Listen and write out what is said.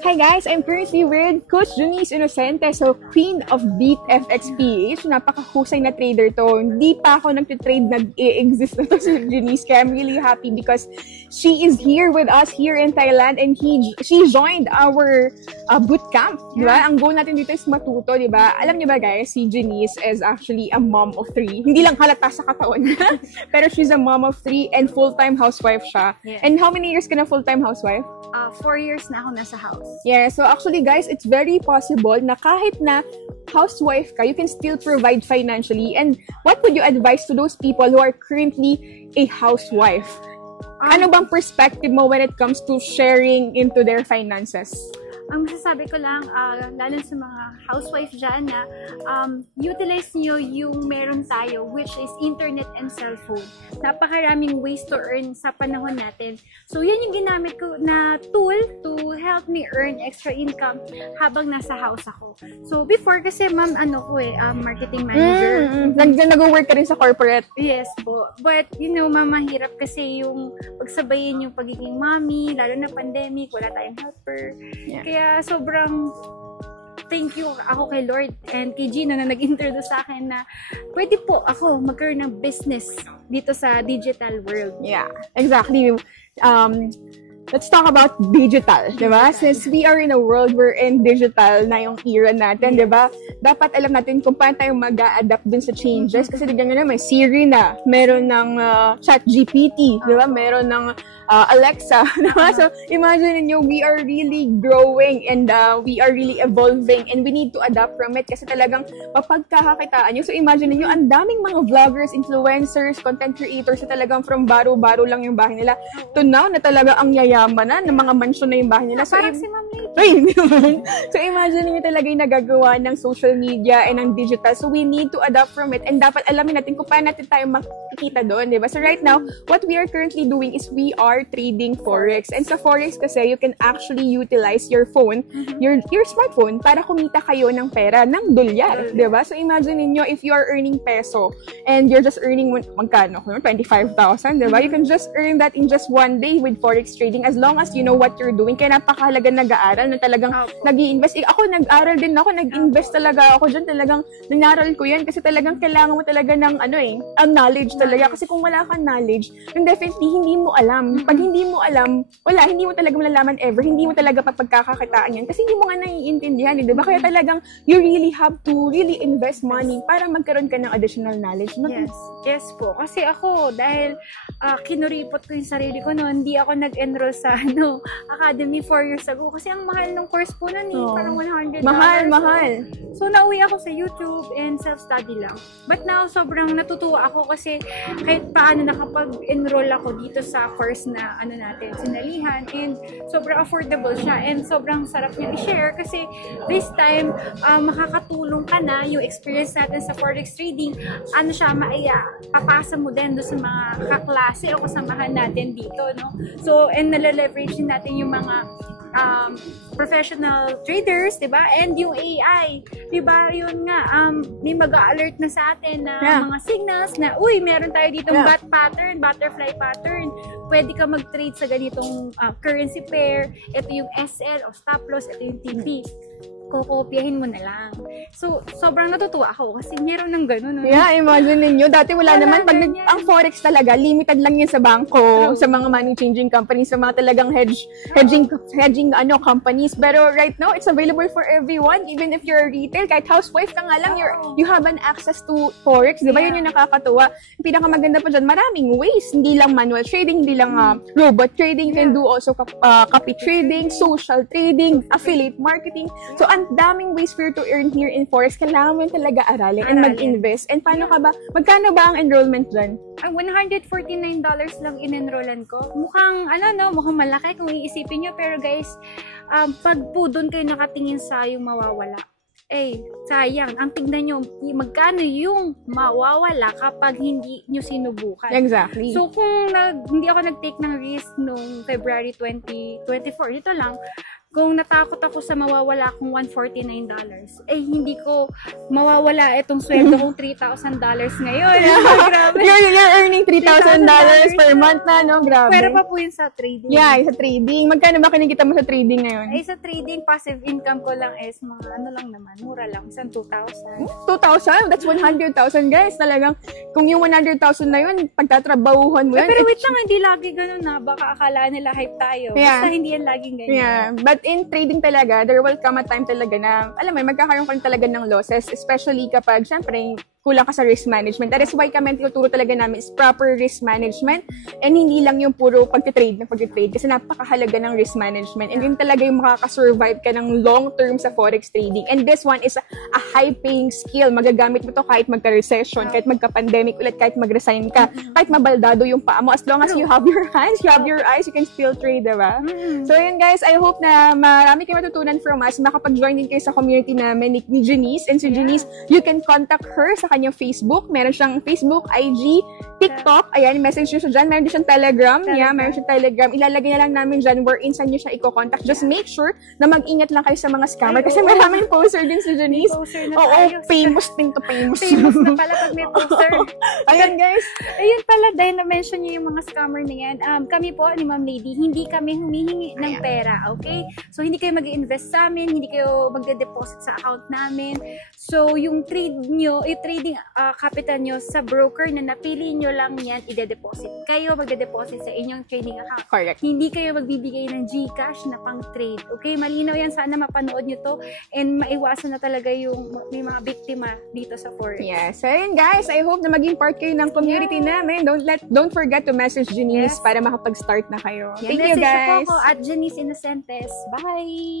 Hi guys, I'm currently with Coach Junice Inocente, so Queen of Beat FXPH. Napakahusay na trader to. Hindi pa ako nag-trade, nag-i-exist na to si Junice. Kaya I'm really happy because she is here with us here in Thailand and she joined our bootcamp. Diba? Ang goal natin dito is matuto, diba? Alam niyo ba guys, si Junice is actually a mom of 3. Hindi lang halata sa katawan. Pero she's a mom of 3 and full-time housewife siya. Yeah. And how many years ka na full-time housewife? 4 years na ako nasa house. Yeah, so actually guys, it's very possible na kahit na housewife ka, you can still provide financially. And what would you advise to those people who are currently a housewife? Ano bang perspective mo when it comes to sharing into their finances? Ang masasabi ko lang, lalo sa mga housewife dyan na utilize nyo yung meron tayo, which is internet and cellphone. Napakaraming ways to earn sa panahon natin. So, yan yung ginamit ko na tool to help me earn extra income habang nasa house ako. So, before kasi ma'am, marketing manager. Nag-work ka rin sa corporate? Yes po. But, ma'am, mahirap kasi yung pagsabayin yung pagiging mommy, lalo na pandemic, wala tayong helper. Yeah. Kaya sobrang thank you ako kay Lord and kay Gino na nag-introduce sa akin na pwede po ako magkaroon ng business dito sa digital world. Yeah, exactly. Let's talk about digital, diba? Since we are in a world wherein digital na yung era natin, diba? Dapat alam natin kung paano tayo mag-a-adapt dun sa changes. Kasi tignan nyo na, may Siri na, meron ng ChatGPT, diba? Meron ng Alexa, diba? So, imagine niyo, we are really growing and we are really evolving and we need to adapt from it kasi talagang mapagkakakitaan nyo. So, imagine niyo, ang daming mga vloggers, influencers, content creators na talagang from baro-baro lang yung bahay nila to now na talaga ang yayaman na, ng mga mansion na yung bahay nila. So, parang si Ma'am Lady. So, imagine niyo talaga yung nagagawa ng social media and ng digital. So, we need to adapt from it and dapat alamin natin kung paano natin tayo makikita doon, diba? So, right now, what we are currently doing is we are trading Forex. And sa Forex kasi, you can actually utilize your phone, your smartphone, para kumita kayo ng pera, ng dolyar, diba? So, imagine niyo if you are earning peso and you're just earning, magkano? 25,000, diba? You can just earn that in just one day with Forex trading as long as you know what you're doing. Kaya napakahalaga nag-aaral na talagang nag-i-invest. Ako, nag-aaral din ako, nag-invest talaga ako dyan. Talagang nangaral ko yan kasi talagang kailangan mo talaga ng knowledge talaga. Kasi kung wala kang knowledge, then definitely hindi mo alam. Pag hindi mo alam, hindi mo talaga malalaman ever. Hindi mo talaga papagkakakitaan yan. Kasi hindi mo nga naiintindihan, diba? Kaya talagang you really have to really invest money para magkaroon ka ng additional knowledge. Yes po. Kasi ako, dahil kinuripot ko yung sarili ko noon, hindi ako nag-enroll sa academy 4 years ago. Kasi ang mahal ng course po noon parang $100. Mahal. So, nauwi ako sa YouTube and self-study lang. But now, sobrang natutuwa ako kasi kahit paano nakapag-enroll ako dito sa course na natin, sinalihan, and sobrang affordable siya and sobrang sarap niya i-share kasi this time, makakatulong ka na yung experience natin sa Forex trading, papasa mo din doon sa mga kaklase o kasamahan natin dito, no? So, and nalaleverage natin yung mga professional traders, diba? And yung AI, diba? Yun nga, may mag-alert na sa atin na mga signals na, meron tayo ditong bat pattern, butterfly pattern. Pwede ka mag-trade sa ganitong currency pair. Ito yung SL o stop loss, ito yung TB. Kukopyahin mo na lang. So, sobrang natutuwa ako kasi meron ng gano'n. Yeah, imagine ninyo. Dati wala naman. Ang Forex talaga, limited lang yan sa bangko, sa mga money changing companies, sa mga talagang hedging companies. Pero right now, it's available for everyone. Even if you're a retail, kahit housewife ka nga lang, you have an access to Forex. Diba? Yun yung nakakatuwa. Yung pinakamaganda pa dyan, maraming ways. Hindi lang manual trading, hindi lang robot trading. You can do also copy trading, social trading, affiliate marketing. So, ang daming ways for you to earn here in Forex. Kailangan mo talaga aralin and mag-invest. And magkano ba ang enrollment dyan? $149 lang in-enrollan ko. Mukhang malaki kung iisipin nyo. Pero guys, pag po doon kayo nakatingin sa yung mawawala, sayang. Ang tignan nyo, magkano yung mawawala kapag hindi nyo sinubukan. Exactly. So, kung hindi ako nag-take ng risk noong February 2024, ito lang, kung natakot ako sa mawawala akong $149, eh hindi ko mawawala itong sweldo kong $3,000 ngayon. Grabe. You're earning $3,000 per month na, no? Grabe. Pero pa po yun sa trading. Yeah, sa trading. Magkano ba kinikita mo sa trading ngayon? Ay, sa trading, passive income ko lang is mga ano lang naman, mura lang, isang 2,000. 2,000? That's 100,000, guys. Talagang, kung yung 100,000 na yun, pagtatrabahuhan mo yan. Pero wait lang, hindi lagi ganun na. Baka akala nila hype tayo. Yeah. Basta hindi yan laging ganyan. Yeah. But in trading talaga, there will come a time talaga na, alam mo, magkakaroon ka rin talaga ng losses, especially kapag, syempre, kulang ka sa risk management. That is why kami tinuturo talaga namin is proper risk management and hindi lang yung puro pag-trade kasi napakahalaga ng risk management and yun talaga yung makakasurvive ka ng long term sa forex trading. And this one is a high-paying skill. Magagamit mo to kahit magka-recession, kahit magka-pandemic ulit, kahit mag-resign ka, kahit mabaldado yung paa mo. As long as you have your hands, you have your eyes, you can still trade, diba? So yun guys, I hope na marami kayo matutunan from us. Makapag-join din kayo sa community namin ni Janice. And si Janice, you can contact her sa kanyang Facebook. Meron siyang Facebook, IG, TikTok. Ayan, message nyo siya dyan. Meron din siyang Telegram. Yeah, meron siyang Telegram. Ilalagay na lang namin dyan wherein saan nyo siya i-contact. Just make sure na mag-ingat lang kayo sa mga scammer. Kasi maraming poster din si Janice. Oo, famous din to famous. Famous na pala pag may poster. Ayan guys. Ayun pala, dahil na-mention niyo yung mga scammer na yan. Kami po, ni Ma'am Lady, hindi kami humihingi ng pera. Okay? So, hindi kayo mag-invest sa amin. Hindi kayo magde-deposit sa account namin. So, yung trade nyo, yung trading capital nyo sa broker na napili nyo lang yan, ide-deposit. Kayo magde-deposit sa inyong trading account. Correct. Hindi kayo magbibigay ng GCash na pang trade. Okay? Malinaw yan. Sana mapanood nyo to and maiwasan na talaga yung may mga biktima dito sa forex. Yeah. So, ayun guys. I hope na maging part kayo ng community namin. Don't forget to message Janice para makapag-start na kayo. Thank you guys. Ako at Janice Innocentes. Bye!